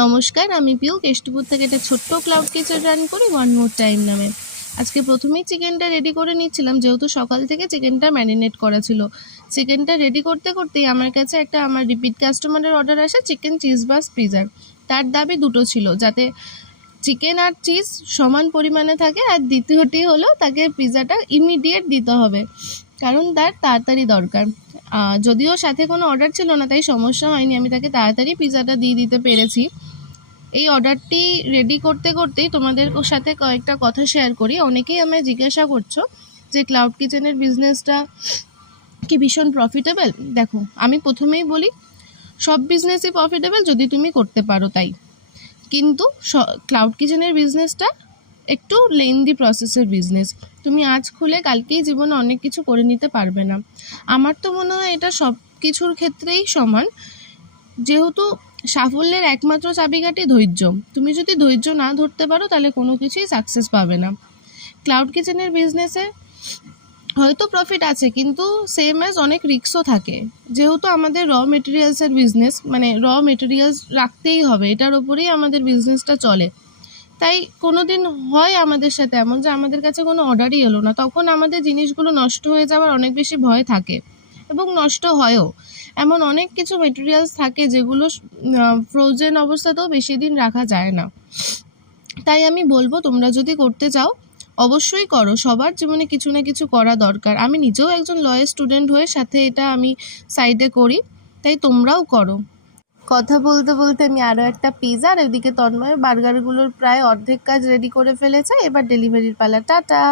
নমস্কার, আমি পিউ কেষ্টপুর থেকে একটা ছোট্ট ক্লাউড কিচেন রান করি ওয়ান মোর টাইম নামে। আজকে প্রথমেই চিকেনটা রেডি করে নিচ্ছিলাম, যেহেতু সকাল থেকে চিকেনটা ম্যারিনেট করা ছিল। চিকেনটা রেডি করতে করতেই আমার কাছে আমার রিপিট কাস্টমারের অর্ডার আসে চিকেন চিজ বাস পিজার। তার দাবি দুটো ছিল, যাতে চিকেন আর চিজ সমান পরিমাণে থাকে, আর দ্বিতীয়টি হলো তাকে পিজাটা ইমিডিয়েট দিতে হবে, কারণ তার তাড়াতাড়ি দরকার। যদিও সাথে কোনো অর্ডার ছিল না, তাই সমস্যা হয়নি, আমি তাকে তাড়াতাড়ি পিজাটা দিয়ে দিতে পেরেছি। এই অর্ডারটি রেডি করতে করতেই তোমাদের সাথে কয়েকটা কথা শেয়ার করি। অনেকেই আমায় জিজ্ঞাসা করছো যে ক্লাউড কিচেনের বিজনেসটা কি ভীষণ প্রফিটেবল। দেখো, আমি প্রথমেই বলি, সব বিজনেসই প্রফিটেবল যদি তুমি করতে পারো, তাই। কিন্তু ক্লাউড কিচেনের বিজনেসটা একটু লেন্দি প্রসেসের বিজনেস। তুমি আজ খুলে কালকেই জীবনে অনেক কিছু করে নিতে পারবে না। আমার তো মনে হয় এটা সব কিছুর ক্ষেত্রেই সমান। যেহেতু সাফল্যের একমাত্র চাবিকাঠি ধৈর্য, তুমি যদি ধৈর্য না ধরতে পারো তাহলে কোনো কিছুই সাকসেস পাবে না। ক্লাউড কিচেনের বিজনেসে হয়তো প্রফিট আছে, কিন্তু সেম অ্যাজ অনেক রিস্কও থাকে। যেহেতু আমাদের র মেটেরিয়ালসের বিজনেস, মানে র মেটেরিয়ালস রাখতেই হবে, এটার ওপরেই আমাদের বিজনেসটা চলে। তাই কোনো দিন হয় আমাদের সাথে এমন যে আমাদের কাছে কোনো অর্ডারই এলো না, তখন আমাদের জিনিসগুলো নষ্ট হয়ে যাওয়ার অনেক বেশি ভয় থাকে, এবং নষ্ট হয়ও। এমন অনেক কিছু মেটেরিয়ালস থাকে যেগুলো ফ্রোজেন অবস্থাতেও বেশি দিন রাখা যায় না। তাই আমি বলবো, তোমরা যদি করতে চাও অবশ্যই করো। সবার জীবনে কিছু না কিছু করা দরকার। আমি নিজেও একজন লয়ের স্টুডেন্ট হয়ে সাথে এটা আমি সাইডে করি, তাই তোমরাও করো। কথা বলতে বলতে আমি আরও একটা পিজা, আর এদিকে তন্ময় বার্গারগুলোর প্রায় অর্ধেক কাজ রেডি করে ফেলেছে। এবার ডেলিভারির পালা। টাটা।